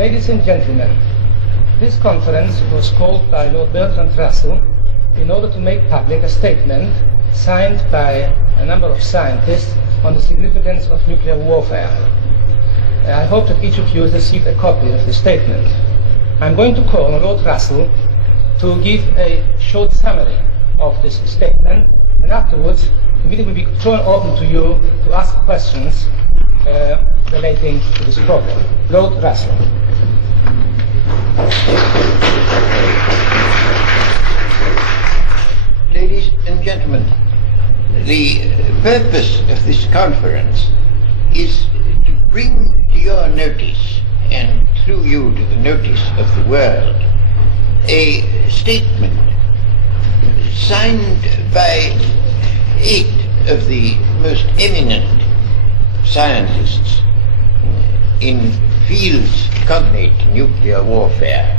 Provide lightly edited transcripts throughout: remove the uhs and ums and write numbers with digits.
Ladies and gentlemen, this conference was called by Lord Bertrand Russell in order to make public a statement signed by a number of scientists on the significance of nuclear warfare. I hope that each of you has received a copy of the statement. I'm going to call on Lord Russell to give a short summary of this statement, and afterwards the meeting will be thrown open to you to ask questions relating to this problem. Lord Russell. Ladies and gentlemen, the purpose of this conference is to bring to your notice, and through you to the notice of the world, a statement signed by 8 of the most eminent scientists in fields cognate to nuclear warfare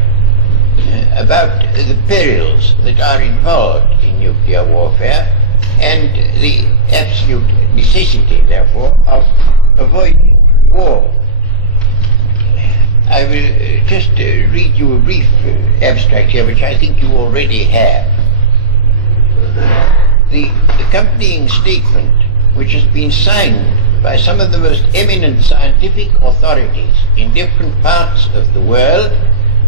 about the perils that are involved in nuclear warfare and the absolute necessity, therefore, of avoiding war. I will just read you a brief abstract here, which I think you already have. The accompanying statement, which has been signed by some of the most eminent scientific authorities in different parts of the world,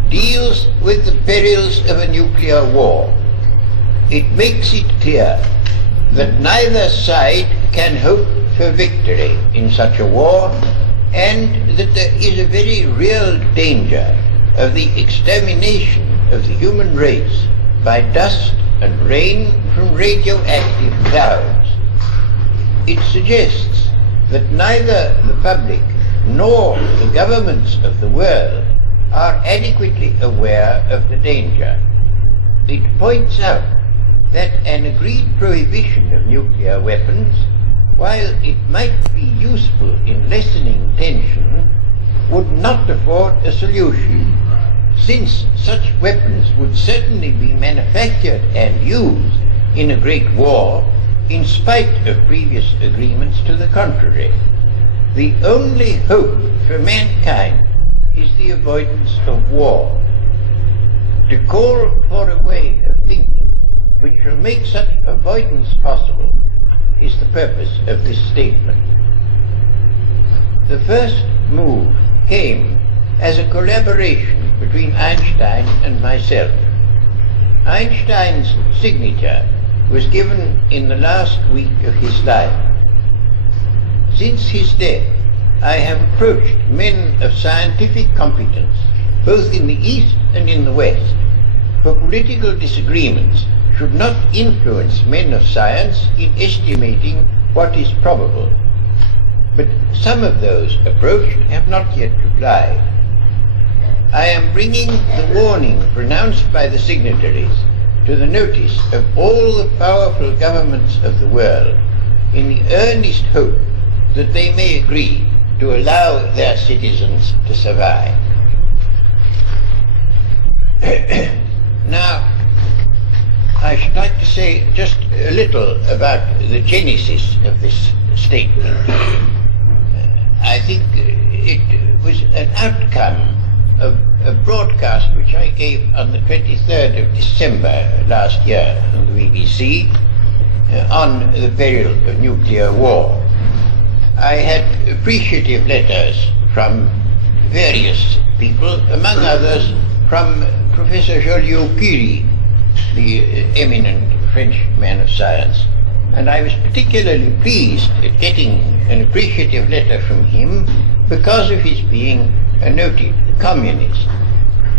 deals with the perils of a nuclear war. It makes it clear that neither side can hope for victory in such a war, and that there is a very real danger of the extermination of the human race by dust and rain from radioactive clouds. It suggests that neither the public nor the governments of the world are adequately aware of the danger. It points out that an agreed prohibition of nuclear weapons, while it might be useful in lessening tension, would not afford a solution, since such weapons would certainly be manufactured and used in a great war, in spite of previous agreements to the contrary. The only hope for mankind is the avoidance of war. To call for a way of thinking which will make such avoidance possible is the purpose of this statement. The first move came as a collaboration between Einstein and myself. Einstein's signature was given in the last week of his life. Since his death, I have approached men of scientific competence, both in the East and in the West, for political disagreements should not influence men of science in estimating what is probable. But some of those approached have not yet replied. I am bringing the warning pronounced by the signatories to the notice of all the powerful governments of the world, in the earnest hope that they may agree to allow their citizens to survive. Now, I should like to say just a little about the genesis of this statement. I think it was an outcome of a broadcast which I gave on the 23rd of December last year on the BBC on the peril of nuclear war. I had appreciative letters from various people, among others from Professor Joliot-Curie, the eminent French man of science, and I was particularly pleased at getting an appreciative letter from him because of his being a noted communist.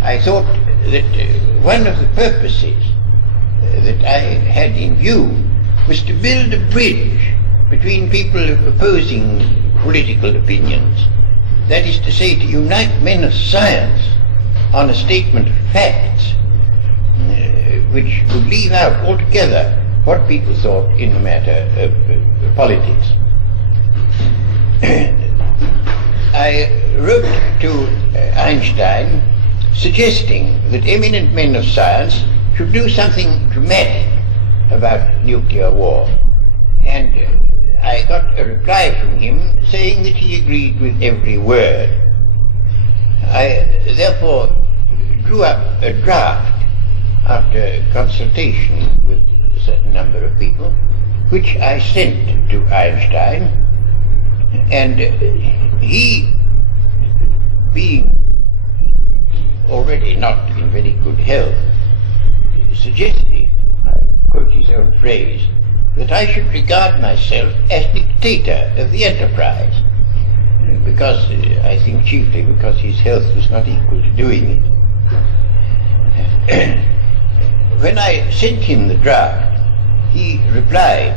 I thought that one of the purposes that I had in view was to build a bridge between people opposing political opinions. That is to say, to unite men of science on a statement of facts which would leave out altogether what people thought in the matter of politics. I wrote to Einstein suggesting that eminent men of science should do something dramatic about nuclear war, and I got a reply from him saying that he agreed with every word. I therefore drew up a draft after consultation with a certain number of people, which I sent to Einstein, and he, being already not in very good health, suggested, I quote his own phrase, that I should regard myself as dictator of the enterprise, because I think chiefly because his health was not equal to doing it. When I sent him the draft, he replied,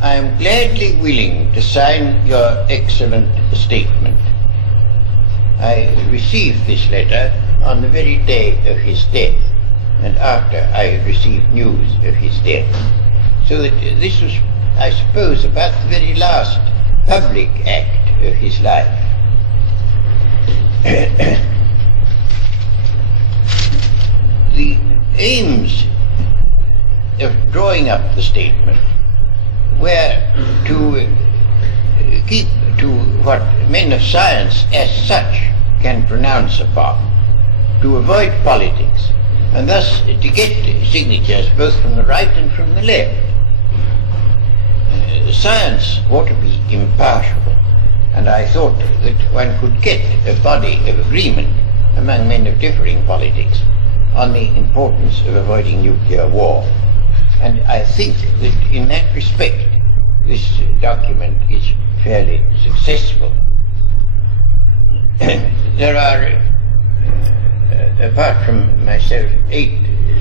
"I am gladly willing to sign your excellent statement." I received this letter on the very day of his death, and after I had received news of his death. So that this was, I suppose, about the very last public act of his life. The aims of drawing up the statement were to keep to what men of science as such can pronounce upon, to avoid politics, and thus to get signatures both from the right and from the left. Science ought to be impartial, and I thought that one could get a body of agreement among men of differing politics on the importance of avoiding nuclear war. And I think that in that respect, this document is fairly successful. There are, apart from myself, 8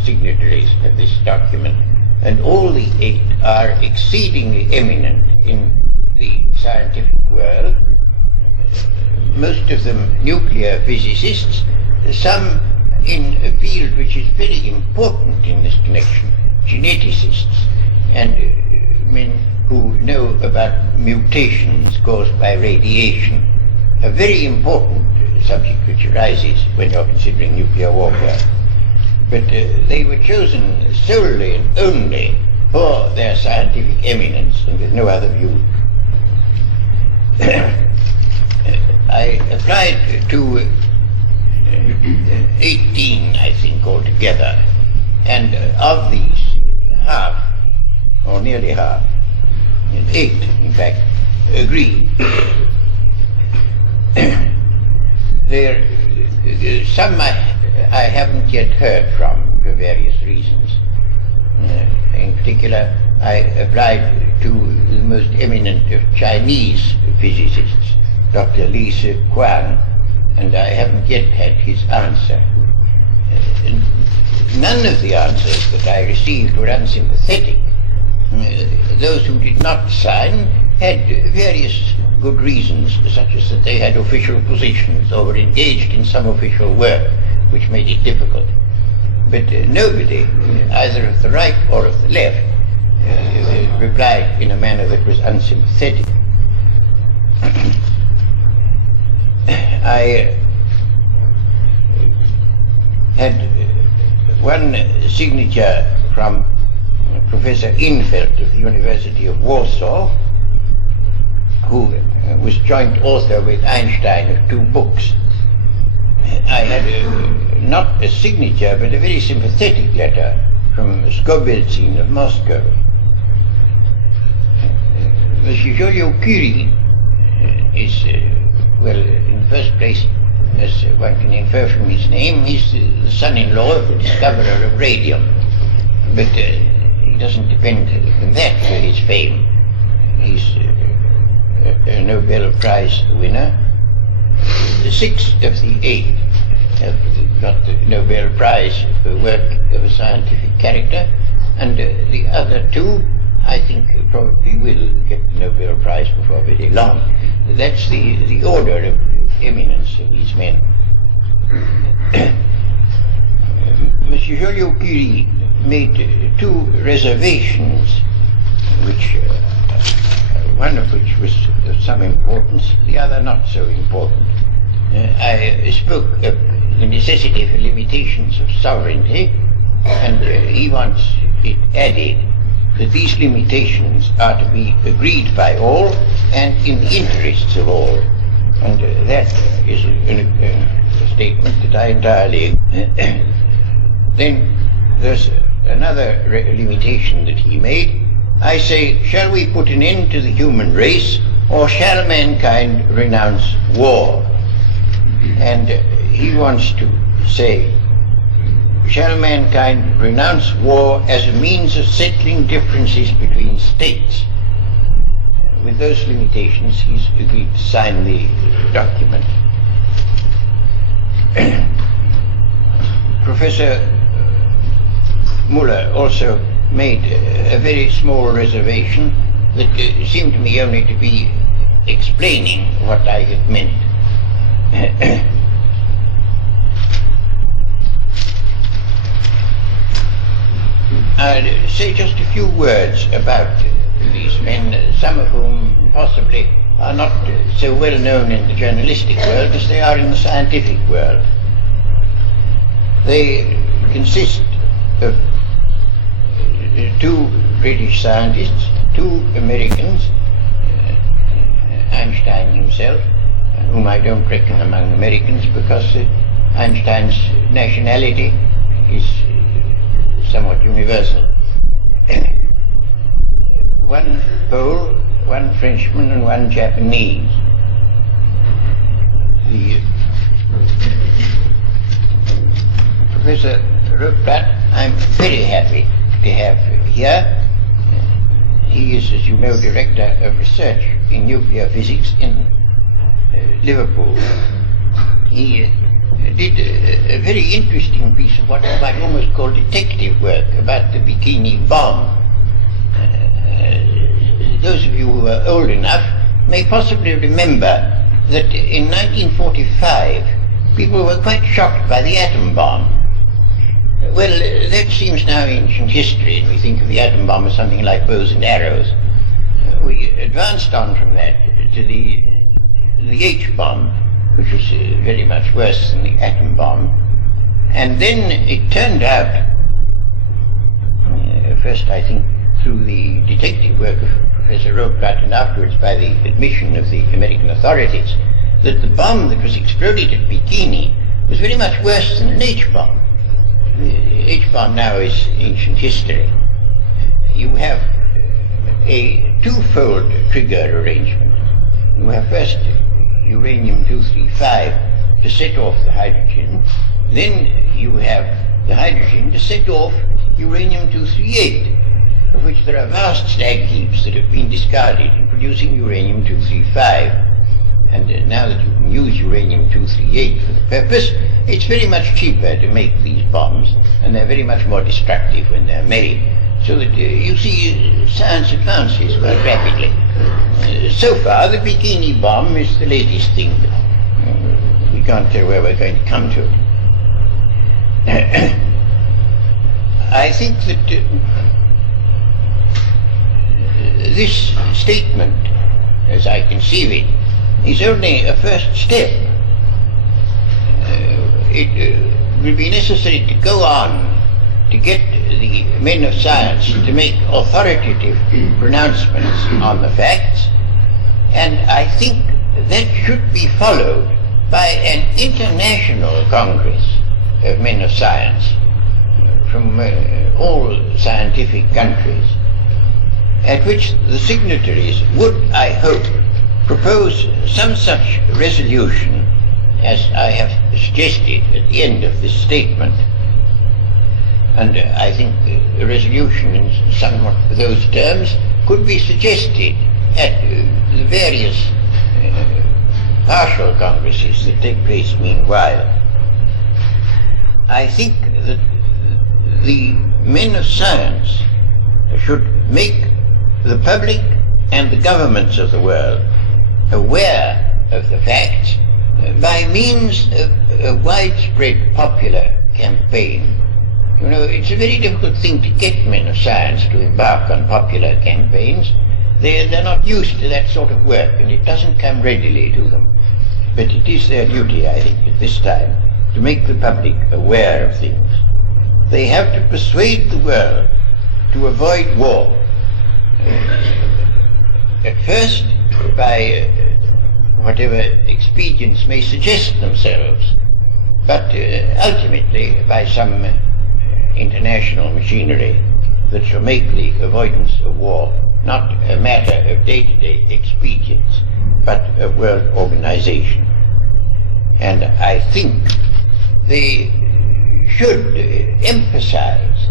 signatories of this document, and all the 8 are exceedingly eminent in the scientific world, most of them nuclear physicists, some in a field which is very important in this connection, geneticists, and men who know about mutations caused by radiation, a very important subject which arises when you're considering nuclear warfare. But they were chosen solely and only for their scientific eminence and with no other view. I applied to 18, I think, altogether, and of these, half, or nearly half, 8, in fact, agreed. There, some I haven't yet heard from for various reasons. In particular, I applied to the most eminent of Chinese physicists, Dr. Li Kwang, and I haven't yet had his answer. None of the answers that I received were unsympathetic. Those who did not sign had various good reasons, such as that they had official positions or were engaged in some official work, which made it difficult. But nobody, either of the right or of the left, replied in a manner that was unsympathetic. I had one signature from Professor Infeld of the University of Warsaw, who was joint author with Einstein of 2 books. I had not a signature, but a very sympathetic letter from Skobeltsyn of Moscow. Monsieur Joliot-Curie is, well, in the first place, as one can infer from his name, he's the son-in-law of the discoverer of radium. But he doesn't depend on that for his fame. He's a Nobel Prize winner. 6 of the 8 have got the Nobel Prize for work of a scientific character, and the other 2, I think, probably will get the Nobel Prize before very long. That's the order of eminence of these men. Monsieur Joliot-Curie made 2 reservations, which one of which was of some importance, the other not so important. I spoke of the necessity for limitations of sovereignty, and he wants it added that these limitations are to be agreed by all and in the interests of all. And that is a statement that I entirely... Then there's another limitation that he made. I say, shall we put an end to the human race, or shall mankind renounce war? And he wants to say, shall mankind renounce war as a means of settling differences between states? With those limitations, he's agreed to sign the document. Professor Muller also made a very small reservation that seemed to me only to be explaining what I had meant. I'll say just a few words about these men, some of whom possibly are not so well known in the journalistic world as they are in the scientific world. They consist of two British scientists, two Americans, Einstein himself, whom I don't reckon among Americans because Einstein's nationality is somewhat universal. One Pole, one Frenchman, and one Japanese. The Professor Russell, I'm very happy to have here. He is, as you know, Director of Research in Nuclear Physics in Liverpool. He did a very interesting piece of what I might almost call detective work about the Bikini bomb. Those of you who are old enough may possibly remember that in 1945 people were quite shocked by the atom bomb. Well, that seems now ancient history, and we think of the atom bomb as something like bows and arrows. We advanced on from that to the H-bomb, which was very much worse than the atom bomb. And then it turned out, first I think through the detective work of Professor Rothblatt and afterwards by the admission of the American authorities, that the bomb that was exploded at Bikini was very much worse than an H-bomb. The H-bomb now is ancient history. You have a twofold trigger arrangement. You have first uranium-235 to set off the hydrogen, then you have the hydrogen to set off uranium-238, of which there are vast slag heaps that have been discarded in producing uranium-235. And now that you can use uranium-238 for the purpose, it's very much cheaper to make these bombs, and they're very much more destructive when they're made. So that you see science advances quite rapidly. So far, the Bikini bomb is the latest thing, but we can't tell where we're going to come to. I think that this statement, as I conceive it, is only a first step. It will be necessary to go on to get the men of science to make authoritative pronouncements on the facts, and I think that should be followed by an international congress of men of science from all scientific countries, at which the signatories would, I hope, propose some such resolution as I have suggested at the end of this statement. And I think a resolution in somewhat those terms could be suggested at the various partial congresses that take place meanwhile. I think that the men of science should make the public and the governments of the world aware of the facts by means of a widespread popular campaign. You know, it's a very difficult thing to get men of science to embark on popular campaigns. They're not used to that sort of work, and it doesn't come readily to them. But it is their duty, I think, at this time, to make the public aware of things. They have to persuade the world to avoid war. At first, by whatever expedients may suggest themselves, but ultimately by some international machinery that shall make the avoidance of war not a matter of day-to-day expedience, but of world organization. And I think they should emphasize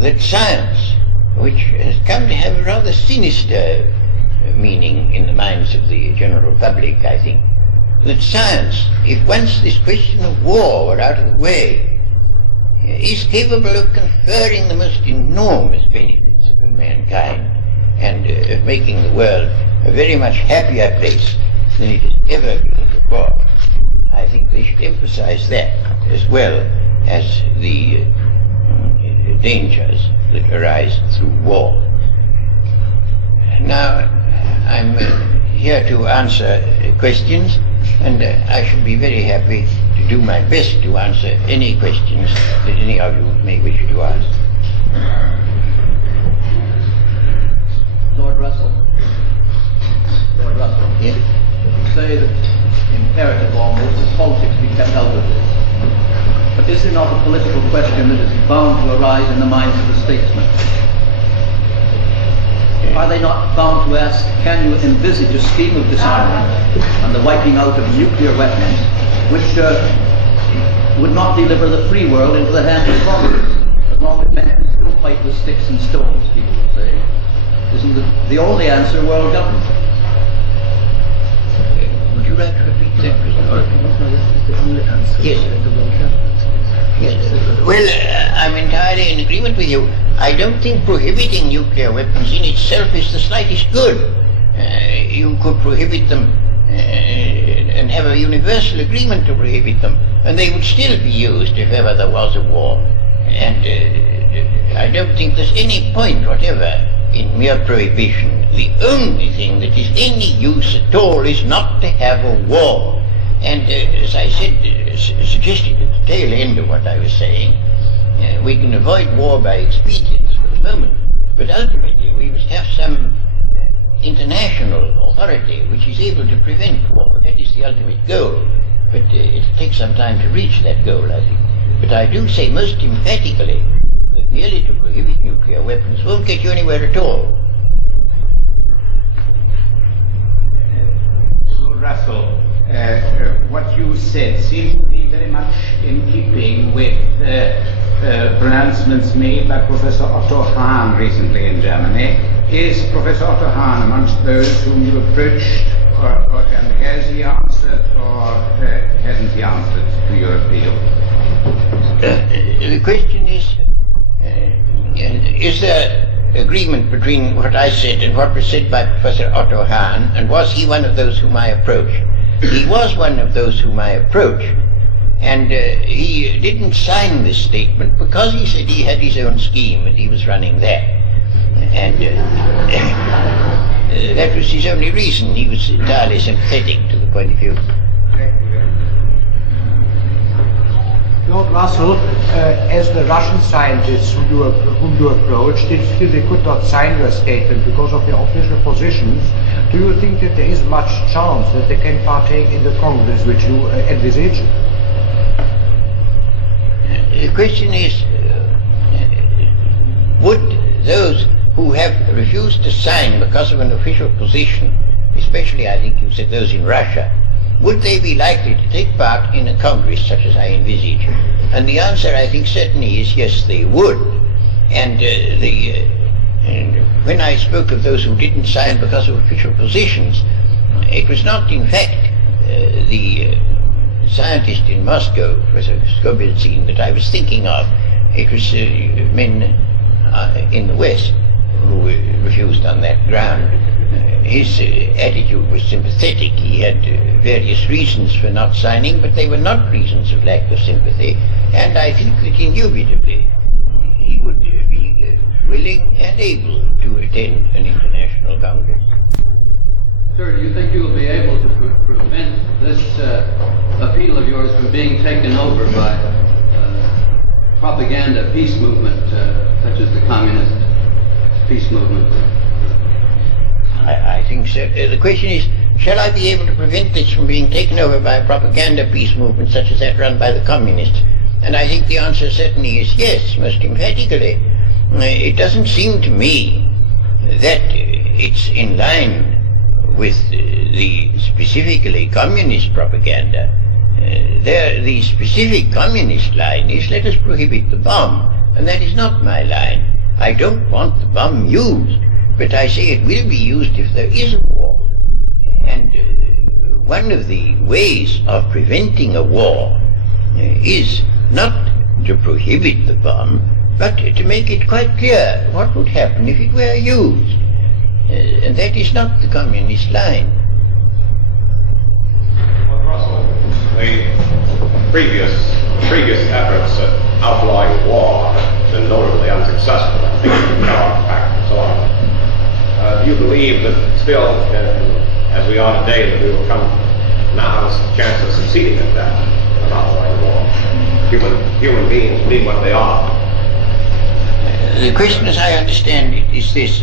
that science, which has come to have a rather sinister meaning in the minds of the general public, I think, that science, if once this question of war were out of the way, is capable of conferring the most enormous benefits upon mankind and of making the world a very much happier place than it has ever been before. I think they should emphasize that as well as the dangers that arise through war. Now, I'm here to answer questions, and I should be very happy to do my best to answer any questions that any of you may wish to ask. Lord Russell. Yes? You say that imperative almost that politics be kept out of this. But is there not a political question that is bound to arise in the minds of the statesmen? Are they not bound to ask, can you envisage a scheme of disarmament and the wiping out of nuclear weapons which would not deliver the free world into the hands of Congress, as long as men can still fight with sticks and stones, people would say? Isn't the only answer world government? Would you like to repeat that, Yes. Yes. Well, I'm entirely in agreement with you. I don't think prohibiting nuclear weapons in itself is the slightest good. You could prohibit them and have a universal agreement to prohibit them, and they would still be used if ever there was a war. And I don't think there's any point whatever in mere prohibition. The only thing that is any use at all is not to have a war. And as I said, suggested at the tail end of what I was saying, we can avoid war by expedience for the moment, but ultimately we must have some international authority which is able to prevent war. That is the ultimate goal, but it takes some time to reach that goal, I think. But I do say most emphatically that merely to prohibit nuclear weapons won't get you anywhere at all. Lord Russell, what you said seems to be very much in keeping with pronouncements made by Professor Otto Hahn recently in Germany. Is Professor Otto Hahn amongst those whom you approached, and has he answered or hasn't he answered to your appeal? The question is there agreement between what I said and what was said by Professor Otto Hahn, and was he one of those whom I approached? He was one of those whom I approached, and he didn't sign this statement because he said he had his own scheme and he was running that. And that was his only reason. He was entirely sympathetic to the point of view. Lord Russell, as the Russian scientists whom you approached did feel they could not sign your statement because of their official positions, do you think that there is much chance that they can partake in the Congress which you envisage? The question is, would those who have refused to sign because of an official position, especially I think you said those in Russia, would they be likely to take part in a Congress such as I envisage? And the answer, I think, certainly is yes, they would. And when I spoke of those who didn't sign because of official positions, it was not, in fact, the scientist in Moscow, Professor Skobeltsyn, that I was thinking of. It was men in the West who refused on that ground. His attitude was sympathetic. He had various reasons for not signing, but they were not reasons of lack of sympathy, and I think that indubitably he would be willing and able to attend an international congress. Sir, do you think you will be able to prevent this appeal of yours from being taken over by propaganda peace movement, such as the communist peace movement? I think so. The question is, shall I be able to prevent this from being taken over by a propaganda peace movement such as that run by the communists? And I think the answer certainly is yes, most emphatically. It doesn't seem to me that it's in line with the specifically communist propaganda. The specific communist line is, let us prohibit the bomb, and that is not my line. I don't want the bomb used, but I say it will be used if there is a war. And one of the ways of preventing a war is not to prohibit the bomb, but to make it quite clear what would happen if it were used. And that is not the communist line. Well, Russell, the previous efforts at outlawing war have been notably unsuccessful. I think the power pact and so on. Do you believe that still, as we are today, that we will come now as a chance of succeeding at that, of outlawing war? Human beings being what they are. The question, as I understand it, is this.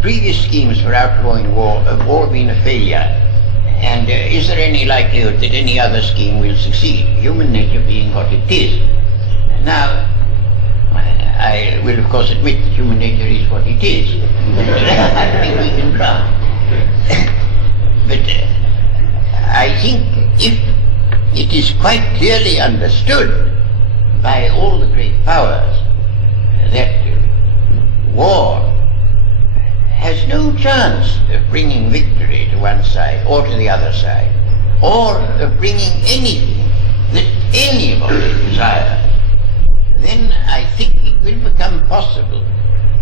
Previous schemes for outlawing war have all been a failure. And is there any likelihood that any other scheme will succeed, human nature being what it is? Now, I will of course admit that human nature is what it is. I think we can try. But I think if it is quite clearly understood by all the great powers that war has no chance of bringing victory to one side or to the other side, or of bringing anything that anybody desires, then I think it will become possible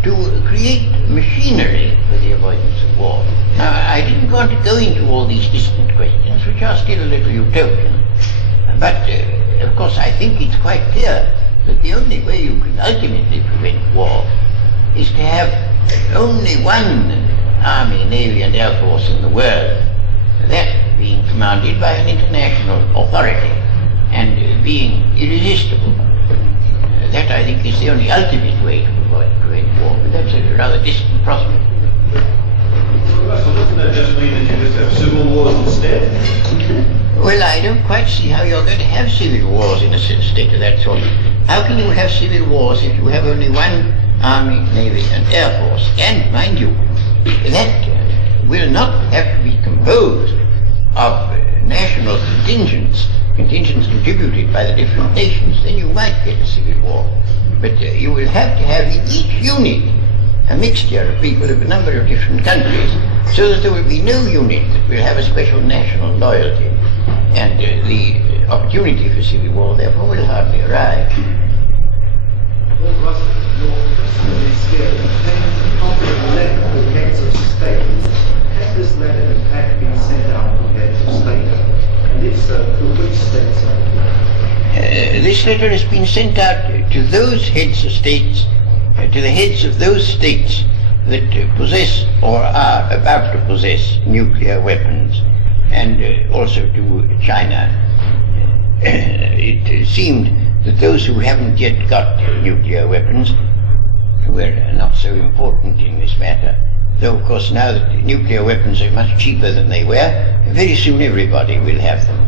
to create machinery for the avoidance of war. Now, I didn't want to go into all these distant questions, which are still a little utopian, but of course I think it's quite clear that the only way you can ultimately prevent war is to have only one army, navy and air force in the world, that being commanded by an international authority and being irresistible. That I think is the only ultimate way to prevent war, but that's a rather distant prospect. Russell, doesn't that just mean that you just have civil wars instead? Well, I don't quite see how you're going to have civil wars in a state of that sort. How can you have civil wars if you have only one army, navy and air force? And mind you, that will not have to be composed of national contingents contributed by the different nations. Then you might get a civil war. But you will have to have in each unit a mixture of people of a number of different countries, so that there will be no unit that will have a special national loyalty. And the opportunity for civil war, therefore, will hardly arise. Lord Russell, your question is here contains a copy of a letter to the heads of state. Has this letter in fact been sent out to the heads of state? And if so, to which states? This letter has been sent out to those heads of states, to the heads of those states that possess or are about to possess nuclear weapons, and also to China. It seemed that those who haven't yet got nuclear weapons were not so important in this matter. Though, of course, now that nuclear weapons are much cheaper than they were, very soon everybody will have them.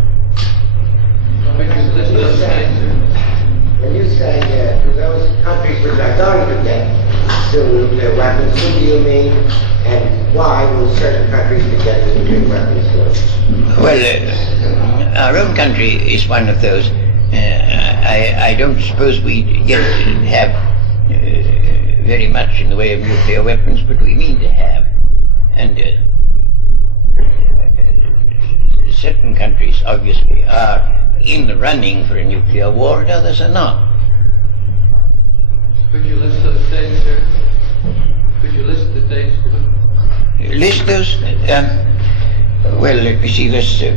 When you say to those countries which are going to get still nuclear weapons, who do you mean, and why will certain countries be getting nuclear weapons first? Well, our own country is one of those. I don't suppose we yet have very much in the way of nuclear weapons, but we mean to have. And certain countries obviously are in the running for a nuclear war, and others are not. Could you list those states, sir? Could you list the states? List those? Well, let me see this. The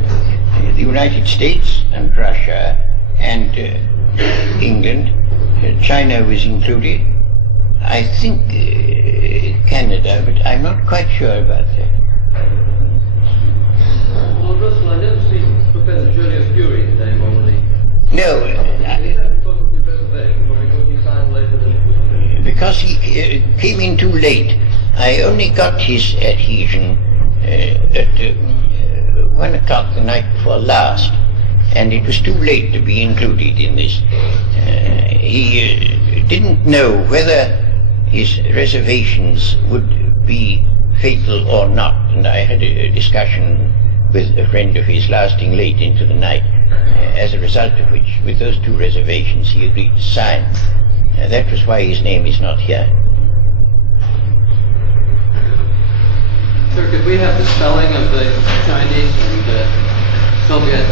United States and Russia and England. China was included. I think Canada, but I'm not quite sure about that. Lord Russell, I never see Professor Julius Cury's name on the... No. Is that because of the preservation, or because he signed later than it was? Because he came in too late. I only got his adhesion at 1 o'clock the night before last, and it was too late to be included in this. He didn't know whether his reservations would be fatal or not, and I had a discussion with a friend of his lasting late into the night, as a result of which, with those 2 reservations, he agreed to sign. That was why his name is not here. Sir, could we have the spelling of the Chinese and Soviet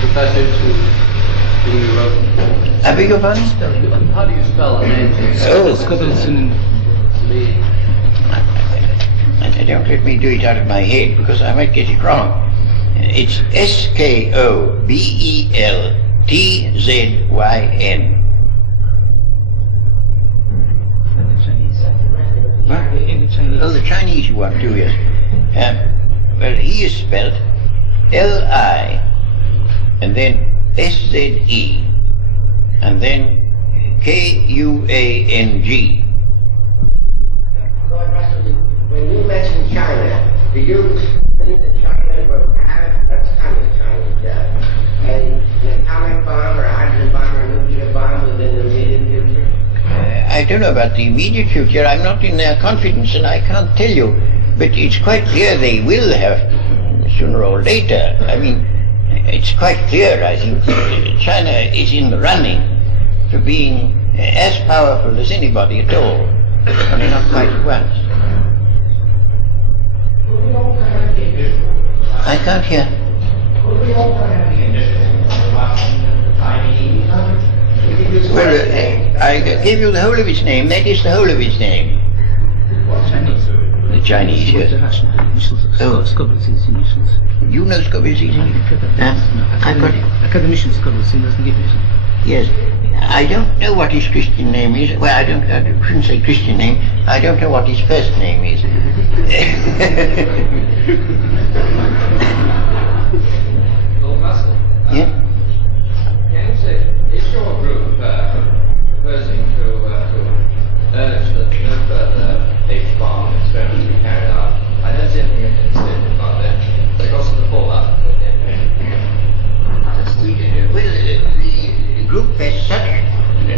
professors who wrote? I beg your pardon? How do you spell the names? Lee. Don't let me do it out of my head, because I might get it wrong. It's Skobeltzyn. What? Oh, the Chinese you want to, yes. Well, he is spelled L-I, and then S-Z-E, and then K-U-A-N-G. When you mention China, do you think that China will have a kind of China, an atomic bomb or a hydrogen bomb or a nuclear bomb within the immediate future? I don't know about the immediate future. I'm not in their confidence, and I can't tell you. But it's quite clear they will have sooner or later. I mean, it's quite clear, I think, China is in the running for being as powerful as anybody at all, only not quite at once. I can't hear. Well, I gave you the whole of his name. That is the whole of his name. The Chinese, yes. Oh. You know Skobeltzyn's initials? I've got it. Academician Skobeltzyn doesn't give it. Yes. I don't know what his Christian name is. Well, I shouldn't say Christian name. I don't know what his first name is. Lord Russell. Yeah? Can you say, is your group proposing to urge that no further H-bomb experiments be carried out? I don't see anything incident about that because of the fallout. Well, the group as such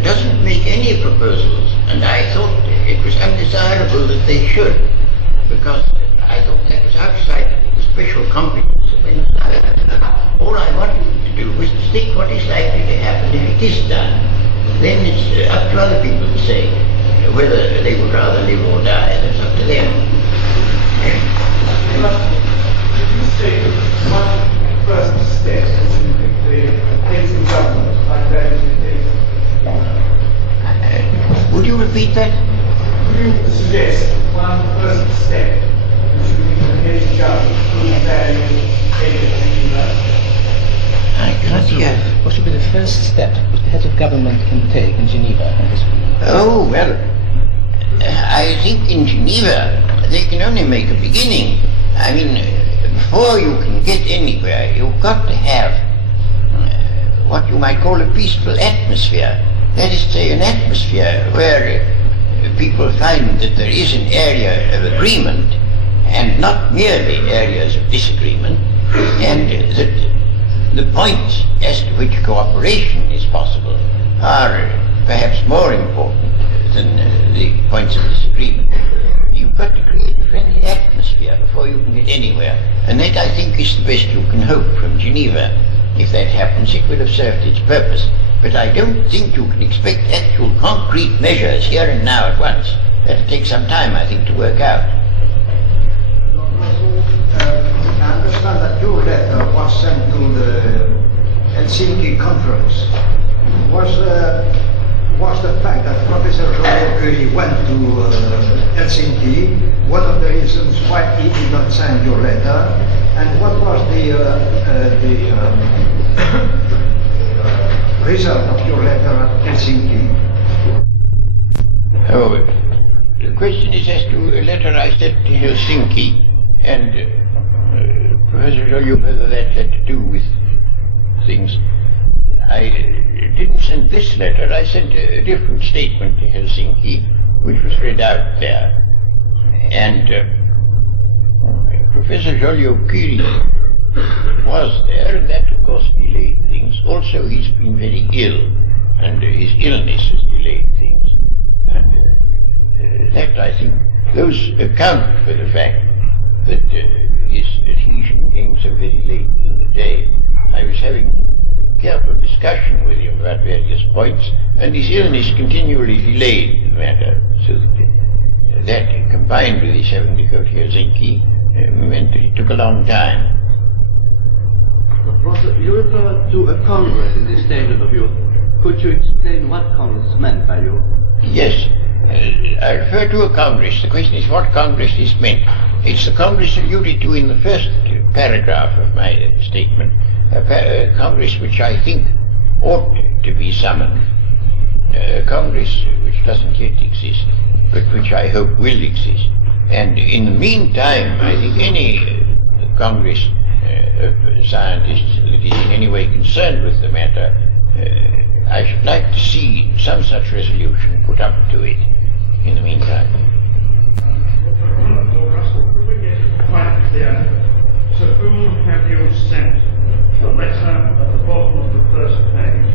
doesn't make any proposals, and I thought it was undesirable that they should, because I thought that was outside the special competence of any science. All I wanted to do was to state what is likely to happen if it is done. Then it's up to other people to say whether they would rather live or die. That's up to them. Did you say one first step in the Helsinki government, like that is the case? Would you repeat that? Would you suggest one first step which would be the Helsinki government to value I can't hear. What should be the first step which the head of government can take in Geneva at this point? Oh, well, I think in Geneva they can only make a beginning. I mean, before you can get anywhere, you've got to have what you might call a peaceful atmosphere. That is to say, an atmosphere where people find that there is an area of agreement and not merely areas of disagreement, and that the points as to which cooperation is possible are perhaps more important than the points of disagreement. You've got to create a friendly atmosphere before you can get anywhere, and that, I think, is the best you can hope from Geneva. If that happens, it will have served its purpose. But I don't think you can expect actual concrete measures here and now at once. That'll take some time, I think, to work out. I understand that your letter was sent to the Helsinki conference. Was the fact that Professor Russell went to Helsinki one of the reasons why he did not sign your letter? And what was the result of your letter at Helsinki? Oh, the question is as to a letter I sent to Helsinki, and Professor Russell, whether that had to do with things. I didn't send this letter. I sent a different statement to Helsinki, which was read out there. And Professor Joliot-Curie was there, and that of course delayed things. Also, he's been very ill, and his illness has delayed things. And that, I think, those account for the fact that his adhesion came so very late in the day. I was having careful discussion with him about various points, and his illness continually delayed the matter, so that combined with his having to go to Helsinki, meant that it took a long time. Russell, you referred to a Congress in this statement of yours. Could you explain what Congress meant by you? Yes, I refer to a Congress. The question is what Congress is meant. It's the Congress alluded to in the first paragraph of my statement, a Congress which I think ought to be summoned, a Congress which doesn't yet exist, but which I hope will exist. And in the meantime, I think any Congress of scientists that is in any way concerned with the matter, I should like to see some such resolution put up to it in the meantime. Russell, could we get it quite clear to whom have you sent the letter at the bottom of the first page?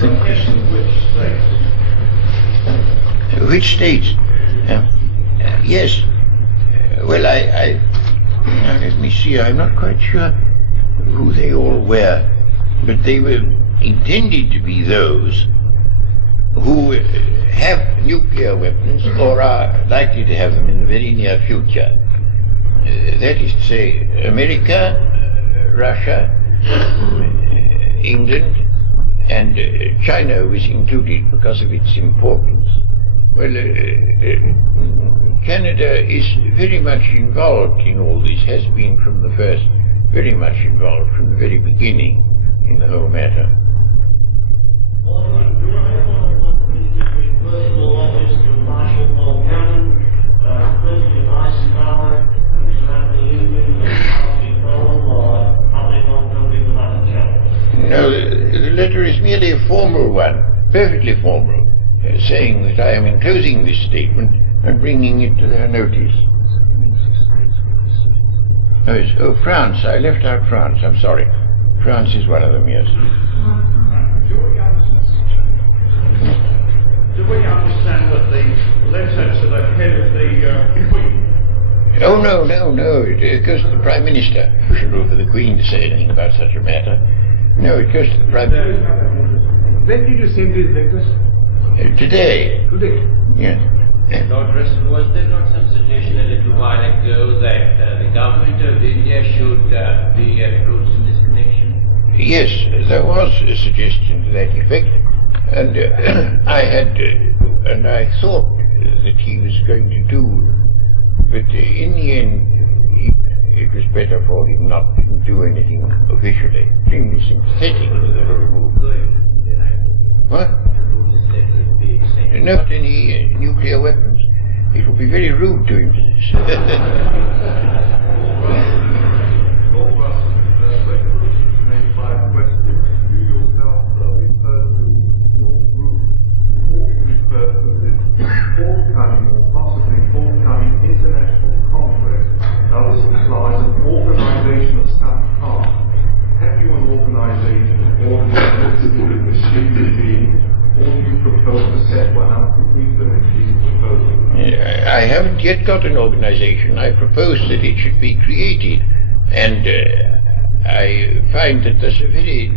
The head of which states? Which states? Yes. Well, now let me see, I'm not quite sure who they all were, but they were intended to be those who have nuclear weapons or are likely to have them in the very near future. That is to say, America, Russia, England, and China was included because of its importance. Well, Canada is very much involved in all this, has been from the first, very much involved from the very beginning in the whole matter. No, the letter is merely a formal one, perfectly formal, saying that I am enclosing this statement and bringing it to their notice. Oh, yes. Oh, France. I left out France. I'm sorry. France is one of them, yes. Do we understand that the letter to the head of the Queen? Oh, no. It goes to the Prime Minister. We should look for the Queen to say anything about such a matter. No, it goes to the Prime Minister. When did you send these letters? Today. Today? Yes. Lord Russell, was there not some suggestion a little while ago that the government of India should be approached in this connection? Yes, there was a suggestion to that effect, and I thought that he was going to do, but in the end, it was better for him not to do anything officially. Extremely sympathetic to the whole movement. What? Not any nuclear weapons. It would be very rude to him. I haven't yet got an organization. I propose that it should be created, and I find that there's a very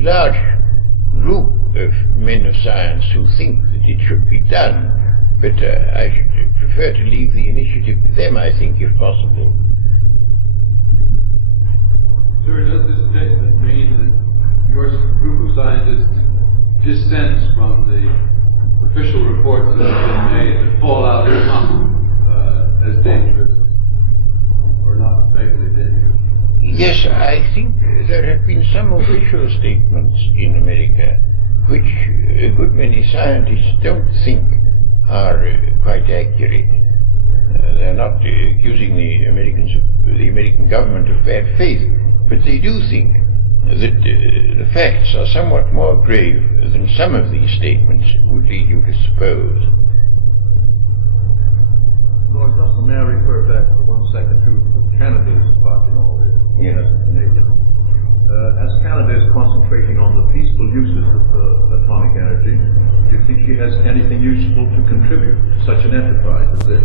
large group of men of science who think that it should be done, but I should prefer to leave the initiative to them, I think, if possible. Sir, does this statement mean that your group of scientists dissents from the official reports that have been made that fallout is not as dangerous or not vaguely dangerous? Yes, I think there have been some official statements in America which a good many scientists don't think are quite accurate. They're not accusing the American government of bad faith, but they do think that the facts are somewhat more grave than some of these statements would lead you to suppose. Lord Russell, may I refer back for one second to Canada's part in all this. Yes. As Canada is concentrating on the peaceful uses of atomic energy, do you think she has anything useful to contribute to such an enterprise as this?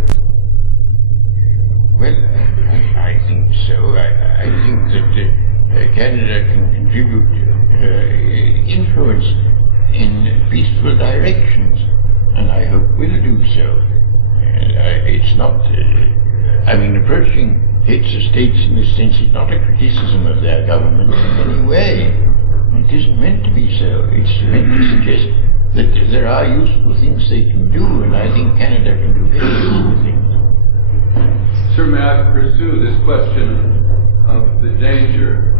Well, I think so. I think that Canada can contribute influence in peaceful directions, and I hope will do so. It's not, approaching heads of states in this sense is not a criticism of their government in any way. It isn't meant to be so. It's meant to suggest that there are useful things they can do, and I think Canada can do very useful things. Sir, may I pursue this question of the danger?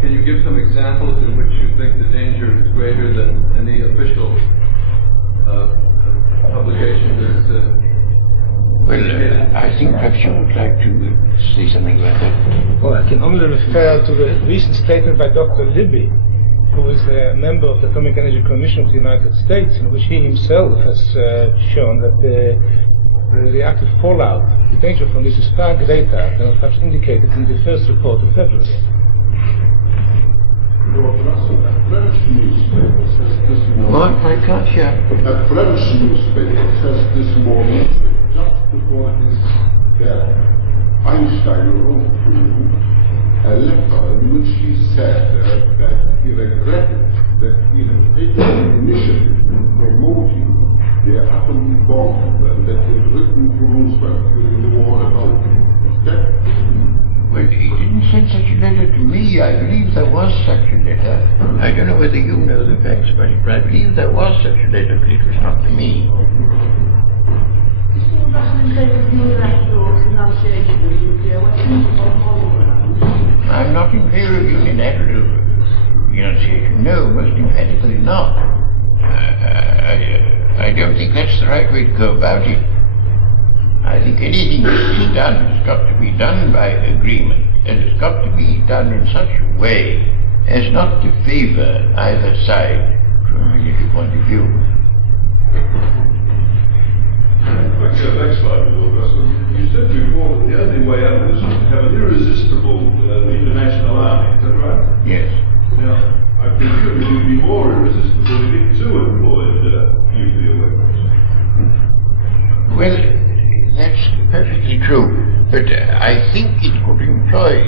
Can you give some examples in which you think the danger is greater than any official publication that's Well, I think perhaps you would like to say something about that. Well, I can only refer to the recent statement by Dr. Libby, who is a member of the Atomic Energy Commission of the United States, in which he himself has shown that the reactive fallout, the danger from this is far greater than perhaps indicated in the first report of February. Lord Russell, a French newspaper says this morning. What? I can't hear. A French newspaper says this morning that just before his death, Einstein wrote to him a letter in which he said that he regretted that he had taken the initiative in promoting the atom bomb and that he had written to Roosevelt during the war about that. Well, he didn't send such a letter to me. I believe there was such a letter. I don't know whether you know the facts about it, but I believe there was such a letter, but it was not to me. Mr. Russell, in favour of unilateral renunciation of nuclear weapons on moral grounds? I'm not in favour of unilateral renunciation. No, most emphatically not. I don't think that's the right way to go about it. I think anything that is done has got to be done by agreement, and has got to be done in such a way as not to favour either side from a military point of view. Next slide, Lord Russell. You said before that the only way out is to have an irresistible international army. Is that right? Yes. Now, I presume it would be more irresistible if it too employed nuclear weapons. Well, that's perfectly true, but I think it could employ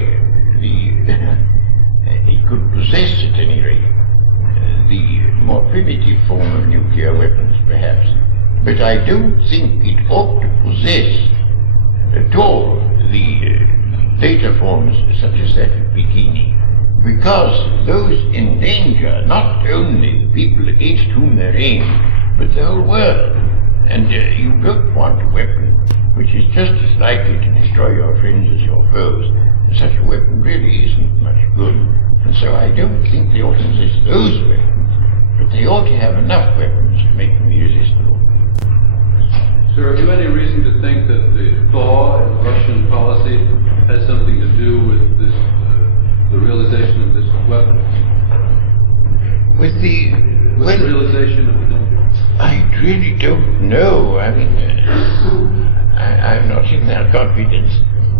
it could possess at any rate the more primitive form of nuclear weapons perhaps, but I don't think it ought to possess at all the later forms such as that of Bikini, because those endanger not only the people against whom they're aimed, but the whole world, and you don't want a weapon which is just as likely to destroy your friends as your foes. Such a weapon really isn't much good, and so I don't think they ought to possess those weapons, but they ought to have enough weapons to make them irresistible. Sir, have you any reason to think that the thaw in Russian policy has something to do with this, the realization of this weapon? With the realization of the danger? I really don't know. I'm not in their confidence,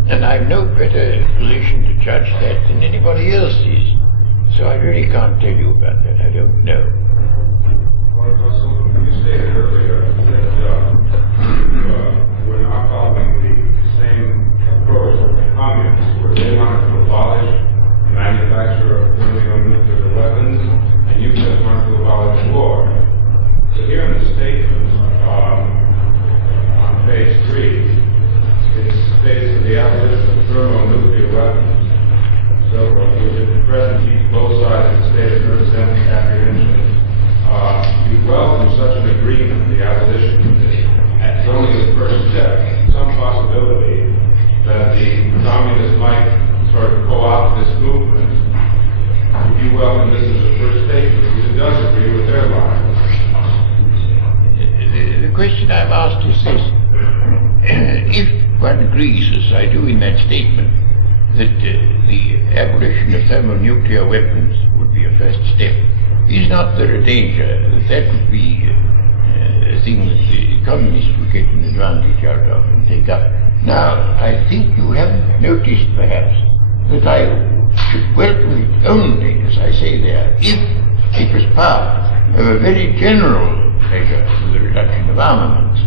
and I'm no better position to judge that than anybody else is. So I really can't tell you about that. I don't know. Lord Russell, you stated earlier that we're not following the same approach as the communists, where they wanted to abolish the manufacture of thermonuclear weapons, and you just wanted to abolish war. So here in the statement, on page 3, it states that the abolition of thermonuclear weapons, so which at present keeps both sides of the state of representing apprehension. You welcome such an agreement, the abolition. It's only the first step. Some possibility that the communists might sort of co-opt this movement. Would you welcome this as a first statement, because it does agree with their line? The question I've asked is this. If one agrees, as I do in that statement, that the abolition of thermonuclear weapons would be a first step, is not there a danger that that would be a thing that the communists would get an advantage out of and take up Now, I think you haven't noticed, perhaps, that I should welcome it only, as I say there, if it was part of a very general measure for the reduction of armaments.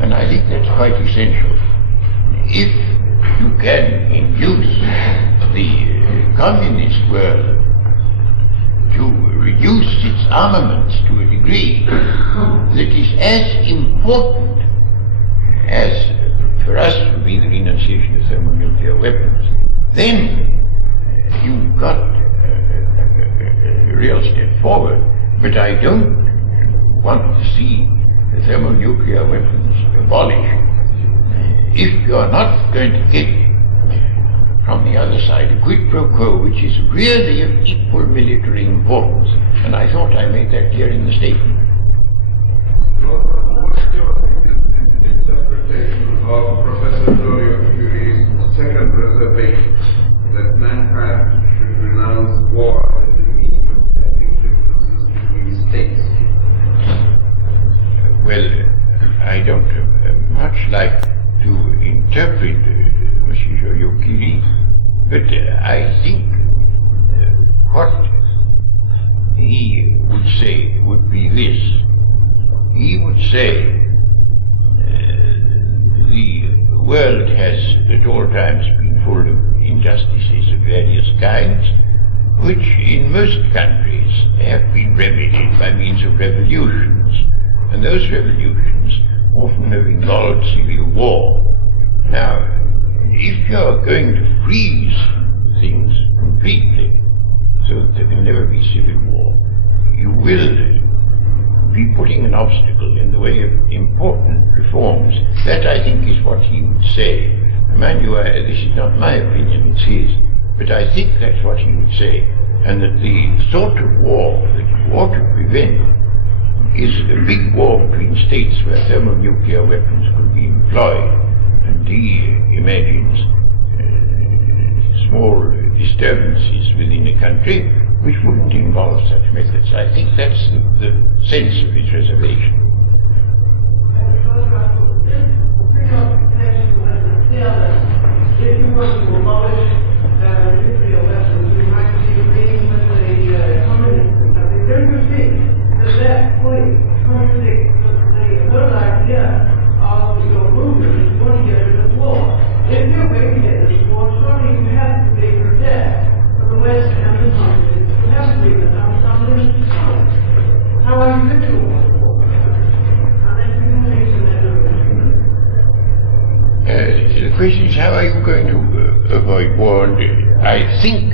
And I think that's quite essential. If you can induce the communist world to reduce its armaments to a degree that is as important as for us would be the renunciation of thermonuclear weapons, then you've got a real step forward. But I don't want to see the thermonuclear weapons abolished if you're not going to get from the other side a quid pro quo which is really of equal military importance. And I thought I made that clear in the statement. What's your interpretation of Professor Curie's second reservation that mankind should renounce war as a means of setting differences between states? Well, I don't much like to interpret Monsieur Curie, but I think what he would say would be this. He would say the world has at all times been full of injustices of various kinds, which in most countries have been remedied by means of revolutions, and those revolutions often have involved civil war. Now, if you're going to freeze things completely so that there can never be civil war, you will be putting an obstacle in the way of important reforms. That, I think, is what he would say. Mind you, this is not my opinion, it's his, but I think that's what he would say, and that the sort of war that you ought to prevent is a big war between states where thermonuclear weapons could be employed, and he imagines small disturbances within a country which wouldn't involve such methods. I think that's the sense of his reservation. If you want to abolish nuclear weapons, you might be agreeing with the communists. Don't you think that point contradicts the whole idea of your movement is one year in the war? If you're going to get this war, surely you have to be prepared for the West and the communists. You have to be with some limited time. How are you going to war? The question is, how are you going to avoid war? And I think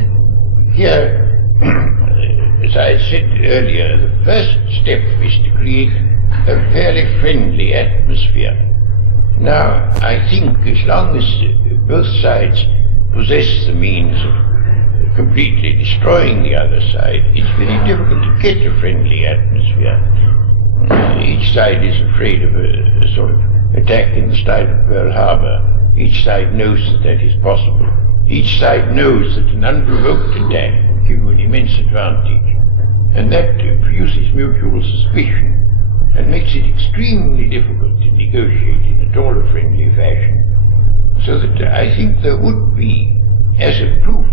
here, as I said earlier, the first step is to create a fairly friendly atmosphere. Now, I think as long as both sides possess the means of completely destroying the other side, it's very difficult to get a friendly atmosphere. Each side is afraid of a sort of attack in the style of Pearl Harbor. Each side knows that that is possible. Each side knows that an unprovoked attack will give you an immense advantage. And that produces mutual suspicion and makes it extremely difficult to negotiate in at all a friendly fashion. So that I think there would be, as a proof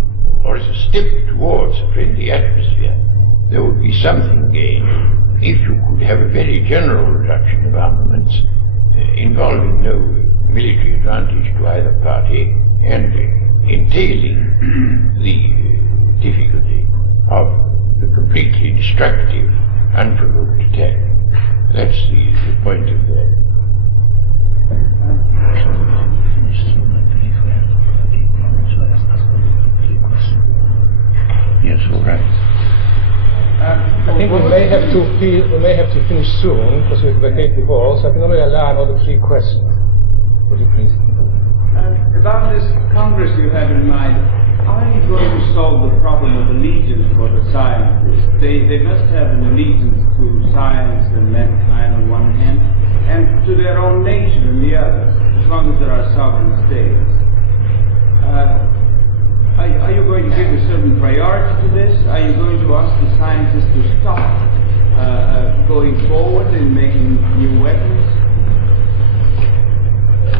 or as a step towards a friendly atmosphere, there would be something gained if you could have a very general reduction of armaments involving no military advantage to either party and entailing the difficulty of the completely destructive, unprovoked attack. That's the point of that. Yes, all right. I think we may have to finish soon because we vacate the hall, so I can only allow another 3 questions. Would you please? About this Congress you have in mind, how are you going to solve the problem of allegiance for the scientists? They must have an allegiance to science and mankind on one hand, and to their own nation on the other, as long as there are sovereign states. Are you going to give a certain priority to this? Are you going to ask the scientists to stop going forward in making new weapons?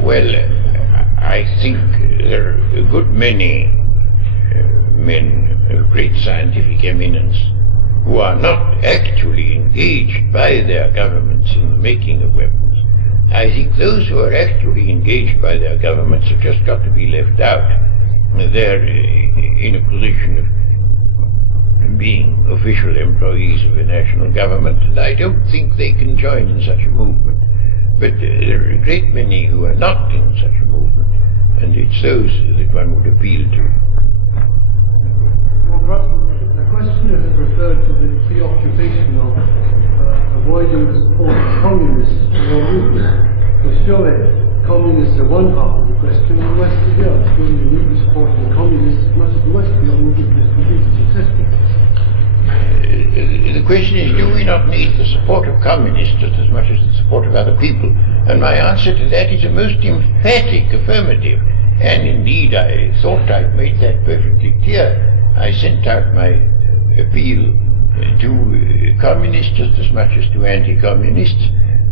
Well, I think there are a good many men of great scientific eminence who are not actually engaged by their governments in the making of weapons. I think those who are actually engaged by their governments have just got to be left out. They're in a position of being official employees of a national government, and I don't think they can join in such a movement. But there are a great many who are not in such a movement, and it's those that one would appeal to. Well, Russell, the questioner has referred to the preoccupation of avoiding the support of communists for your movement. But surely communists are one half of the question and the West is the other. Surely you need the support of the communists as much as the West for your movement is to be successful. The question is, do we not need the support of communists just as much as the support of other people? And my answer to that is a most emphatic affirmative. And indeed, I thought I'd made that perfectly clear. I sent out my appeal to communists just as much as to anti-communists.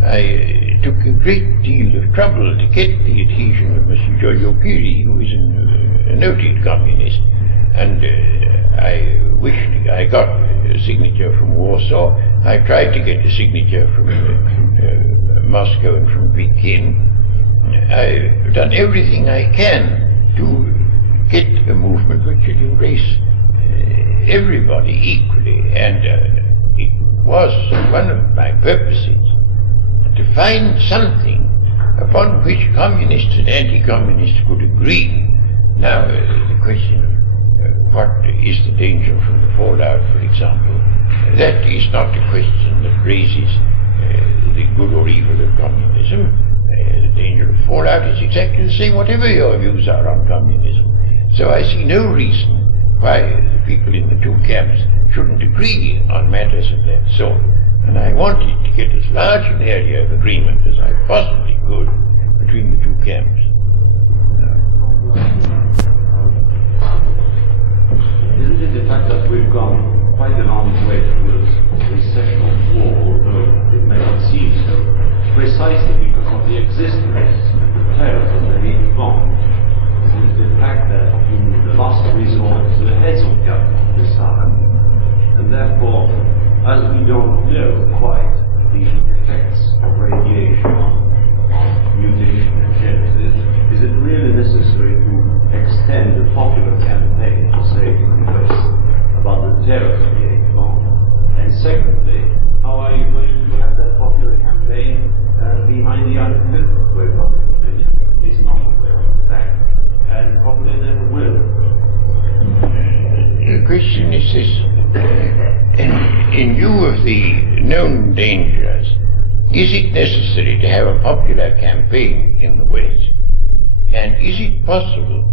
I took a great deal of trouble to get the adhesion of Mr. Joyokiri, who is a noted communist, and I got a signature from Warsaw. I tried to get a signature from Moscow and from Peking. I've done everything I can to get a movement which should embrace everybody equally, and it was one of my purposes to find something upon which communists and anti-communists could agree. Now, the question of what is the danger from the fallout, for example, that is not a question that raises the good or evil of communism. The danger of fallout is exactly the same whatever your views are on communism. So I see no reason why the people in the two camps shouldn't agree on matters of that sort. And I wanted to get as large an area of agreement as I possibly could between the two camps. Isn't it the fact that we've gone quite a long way towards recession of war, although it may not seem so, precisely because of the existence of the terror of the weak bomb? It is the fact that in the last resort the heads of government decide, and therefore, as we don't know quite the effects of radiation on mutation and genesis, is it really necessary to extend the popular campaign, say in the West, about the terror of the H-bomb? And secondly, how are you going to have that popular campaign behind the argument where public opinion is not aware of the fact, and probably never will? The question is this. In view of the known dangers, is it necessary to have a popular campaign in the West? And is it possible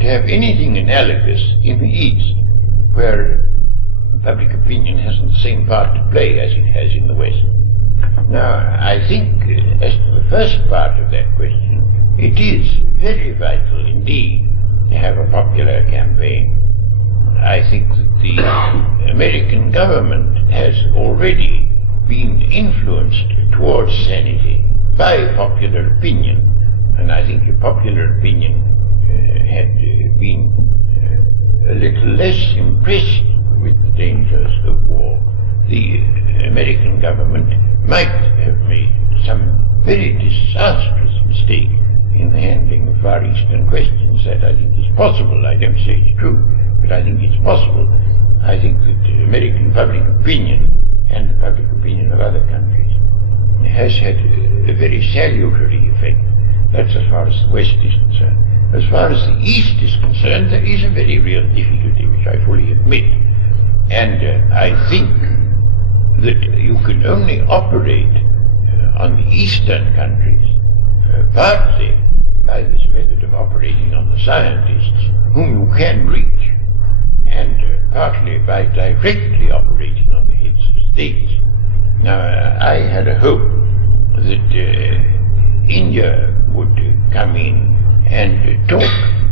to have anything analogous in the East, where public opinion hasn't the same part to play as it has in the West? Now, I think, as to the first part of that question, it is very vital indeed to have a popular campaign. I think that the American government has already been influenced towards sanity by popular opinion, and I think if popular opinion had been a little less impressed with the dangers of war, the American government might have made some very disastrous mistake in the handling of Far Eastern questions. That I think is possible. I don't say it's true, but I think it's possible. I think that American public opinion and the public opinion of other countries has had a very salutary effect. That's as far as the West is concerned. As far as the East is concerned, there is a very real difficulty, which I fully admit. And I think that you can only operate on the Eastern countries partly by this method of operating on the scientists, whom you can reach, and partly by directly operating on the heads of states. Now, I had a hope that India would come in and talk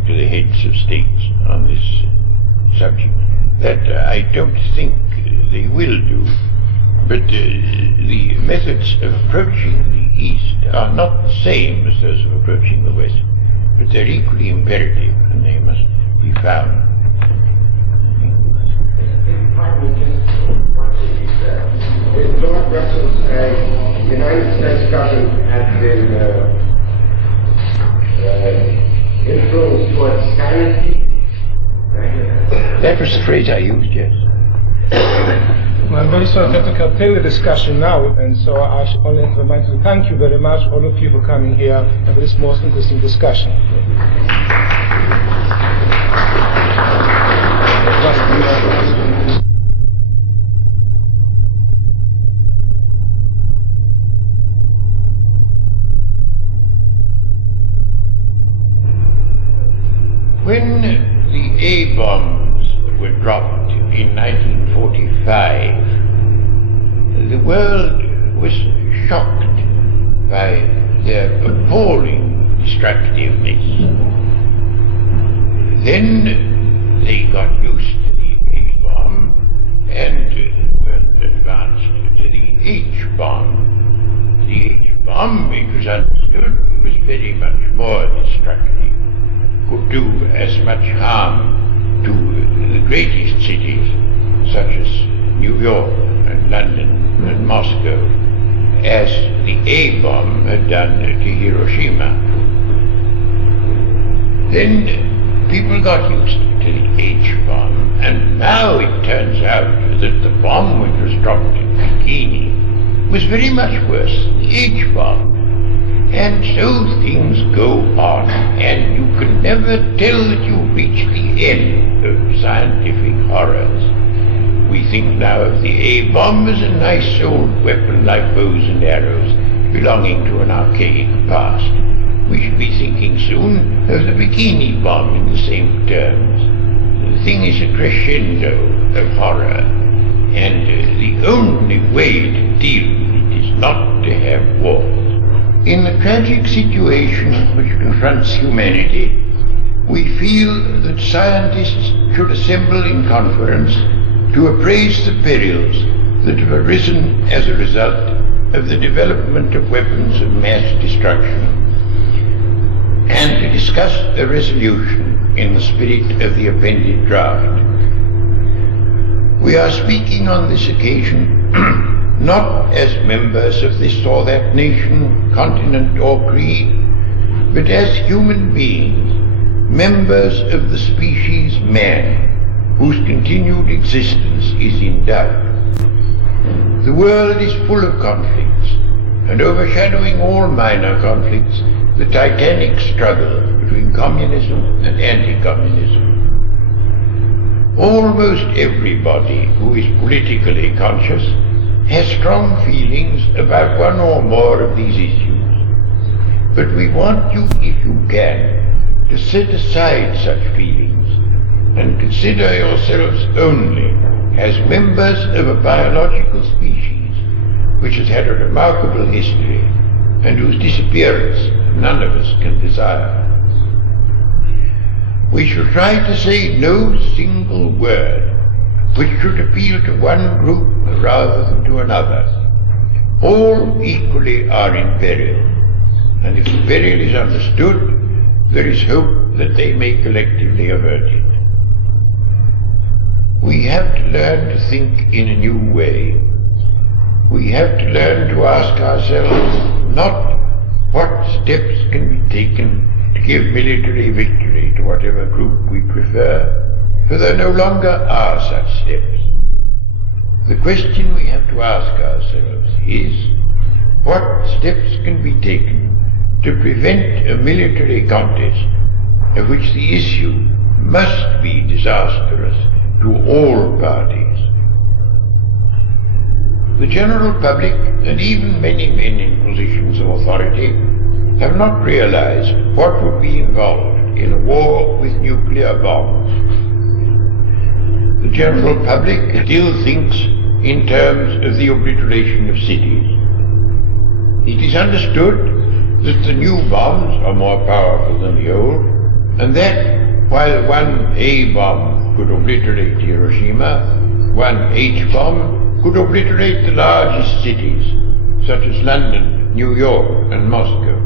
to the heads of states on this subject. That I don't think they will do. But the methods of approaching the East are not the same as those of approaching the West. but they're equally imperative and they must be found. Lord Russell's United States government has been influenced towards sanity. That was the phrase I used, yes. Well, I'm very sorry to have to curtail the discussion now, and so I should only remind you to thank you very much, all of you, for coming here and for this most interesting discussion. When the A-bombs were dropped in 1945, the world was shocked by their appalling destructiveness. Then they got used to the A-bomb and advanced to the H-bomb. The H-bomb, it was understood, was very much more destructive, could do as much harm to the greatest cities such as New York and London and Moscow as the A-bomb had done to Hiroshima. Then people got used to the H-bomb, and now it turns out that the bomb which was dropped in Bikini was very much worse than the H-bomb. And so things go on, and you can never tell that you've reached the end of scientific horrors. We think now of the A-bomb as a nice old weapon like bows and arrows belonging to an archaic past. We should be thinking soon of the Bikini bomb in the same terms. The thing is a crescendo of horror, and the only way to deal with it is not to have wars. In the tragic situation which confronts humanity, we feel that scientists should assemble in conference to appraise the perils that have arisen as a result of the development of weapons of mass destruction, and to discuss a resolution in the spirit of the appended draft. We are speaking on this occasion not as members of this or that nation, continent or creed, but as human beings, members of the species man, whose continued existence is in doubt. The world is full of conflicts, and overshadowing all minor conflicts, the titanic struggle between communism and anti-communism. Almost everybody who is politically conscious has strong feelings about one or more of these issues. But we want you, if you can, to set aside such feelings and consider yourselves only as members of a biological species which has had a remarkable history and whose disappearance none of us can desire. We shall try to say no single word which should appeal to one group rather than to another. All equally are in peril, and if the peril is understood, there is hope that they may collectively avert it. We have to learn to think in a new way. We have to learn to ask ourselves not what steps can be taken to give military victory to whatever group we prefer, for there no longer are such steps. The question we have to ask ourselves is, what steps can be taken to prevent a military contest of which the issue must be disastrous to all parties? The general public, and even many men in positions of authority, have not realized what would be involved in a war with nuclear bombs. The general public still thinks in terms of the obliteration of cities. It is understood that the new bombs are more powerful than the old, and that while one A-bomb could obliterate Hiroshima, one H-bomb could obliterate the largest cities, such as London, New York, and Moscow.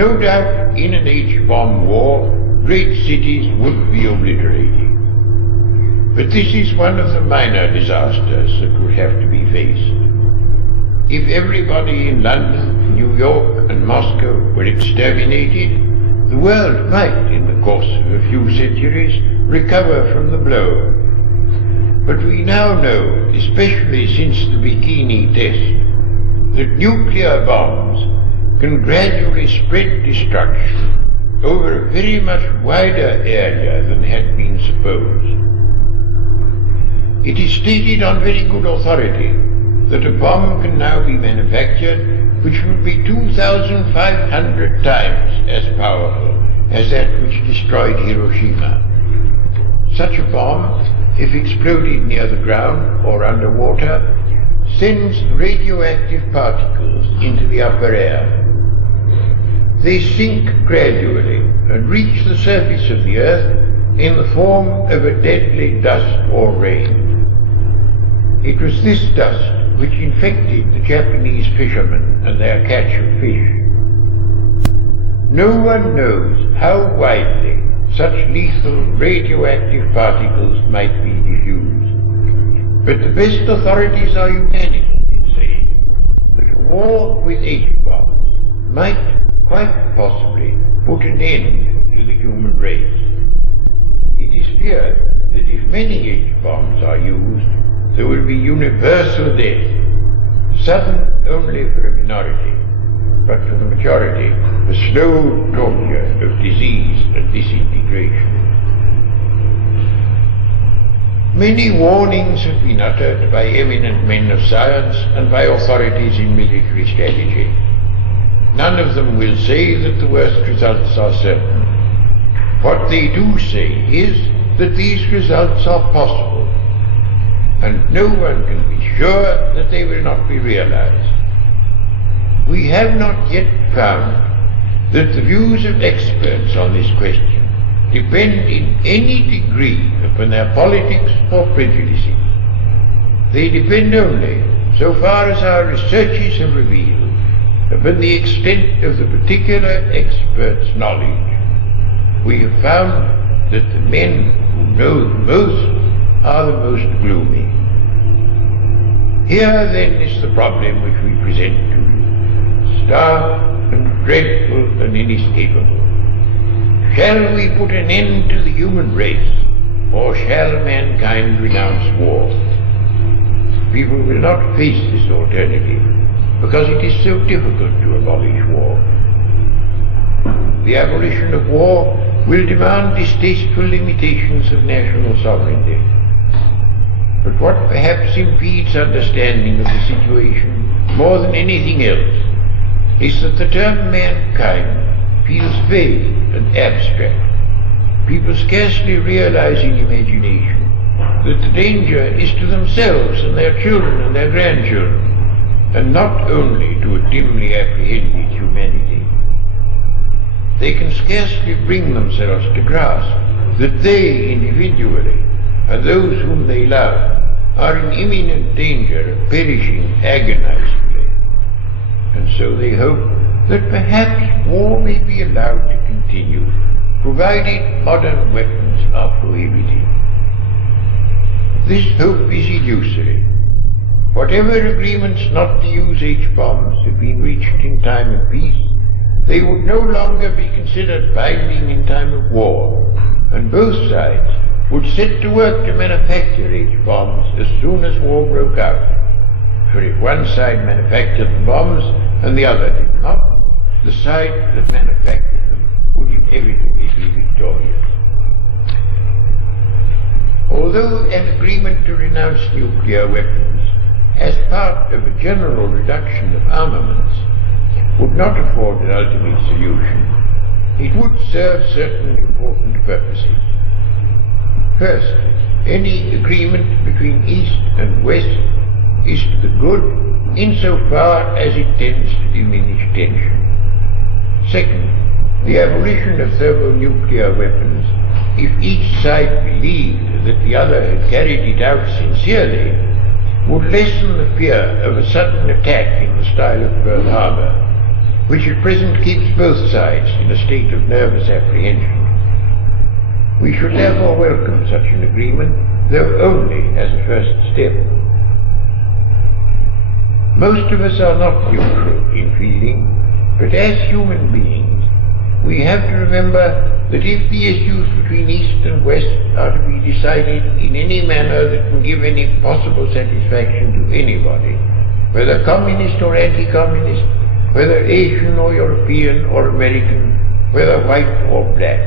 No doubt, in an H-bomb war, great cities would be obliterated. But this is one of the minor disasters that would have to be faced. If everybody in London, New York and Moscow were exterminated, the world might, in the course of a few centuries, recover from the blow. But we now know, especially since the Bikini test, that nuclear bombs can gradually spread destruction over a very much wider area than had been supposed. It is stated on very good authority that a bomb can now be manufactured which will be 2,500 times as powerful as that which destroyed Hiroshima. Such a bomb, if exploded near the ground or underwater, sends radioactive particles into the upper air. They sink gradually and reach the surface of the earth in the form of a deadly dust or rain. It was this dust which infected the Japanese fishermen and their catch of fish. No one knows how widely such lethal radioactive particles might be diffused, but the best authorities are unanimous in saying that a war with H-bombs might quite possibly put an end to the human race. It is feared that if many H-bombs are used, there will be universal death, sudden only for a minority, but for the majority, a slow torture of disease and disintegration. Many warnings have been uttered by eminent men of science and by authorities in military strategy. None of them will say that the worst results are certain. What they do say is that these results are possible, and no one can be sure that they will not be realized. We have not yet found that the views of experts on this question depend in any degree upon their politics or prejudices. They depend only, so far as our researches have revealed, upon the extent of the particular expert's knowledge. We have found that the men who know the most are the most gloomy. Here then is the problem which we present to you, stark and dreadful and inescapable. Shall we put an end to the human race, or shall mankind renounce war? People will not face this alternative, because it is so difficult to abolish war. The abolition of war will demand distasteful limitations of national sovereignty. But what perhaps impedes understanding of the situation more than anything else is that the term mankind feels vague and abstract. People scarcely realize in imagination that the danger is to themselves and their children and their grandchildren, and not only to a dimly apprehended humanity. They can scarcely bring themselves to grasp that they individually, and those whom they love, are in imminent danger of perishing agonizingly. And so they hope that perhaps war may be allowed to continue, provided modern weapons are prohibited. This hope is illusory. Whatever agreements not to use H-bombs have been reached in time of peace, they would no longer be considered binding in time of war, and both sides would set to work to manufacture H-bombs as soon as war broke out. For if one side manufactured the bombs and the other did not, the side that manufactured them would inevitably be victorious. Although an agreement to renounce nuclear weapons as part of a general reduction of armaments would not afford an ultimate solution, it would serve certain important purposes. First, any agreement between East and West is to the good insofar as it tends to diminish tension. Second, the abolition of thermonuclear weapons, if each side believed that the other had carried it out sincerely, would lessen the fear of a sudden attack in the style of Pearl Harbor, which at present keeps both sides in a state of nervous apprehension. We should therefore welcome such an agreement, though only as a first step. Most of us are not neutral in feeling, but as human beings, we have to remember that if the issues between East and West are to be decided in any manner that can give any possible satisfaction to anybody, whether communist or anti-communist, whether Asian or European or American, whether white or black,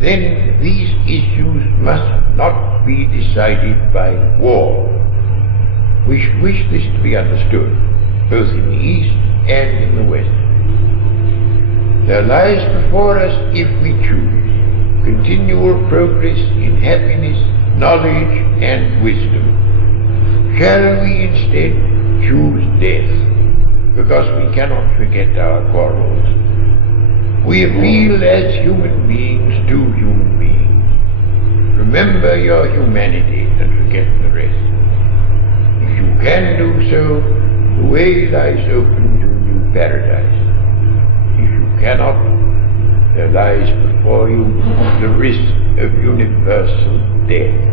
then these issues must not be decided by war. We should wish this to be understood, both in the East and in the West. There lies before us, if we choose, continual progress in happiness, knowledge, and wisdom. Shall we instead choose death, because we cannot forget our quarrels? We appeal as human beings to human beings. Remember your humanity and forget the rest. If you can do so, the way lies open to a new paradise. If you cannot, there lies before you the risk of universal death.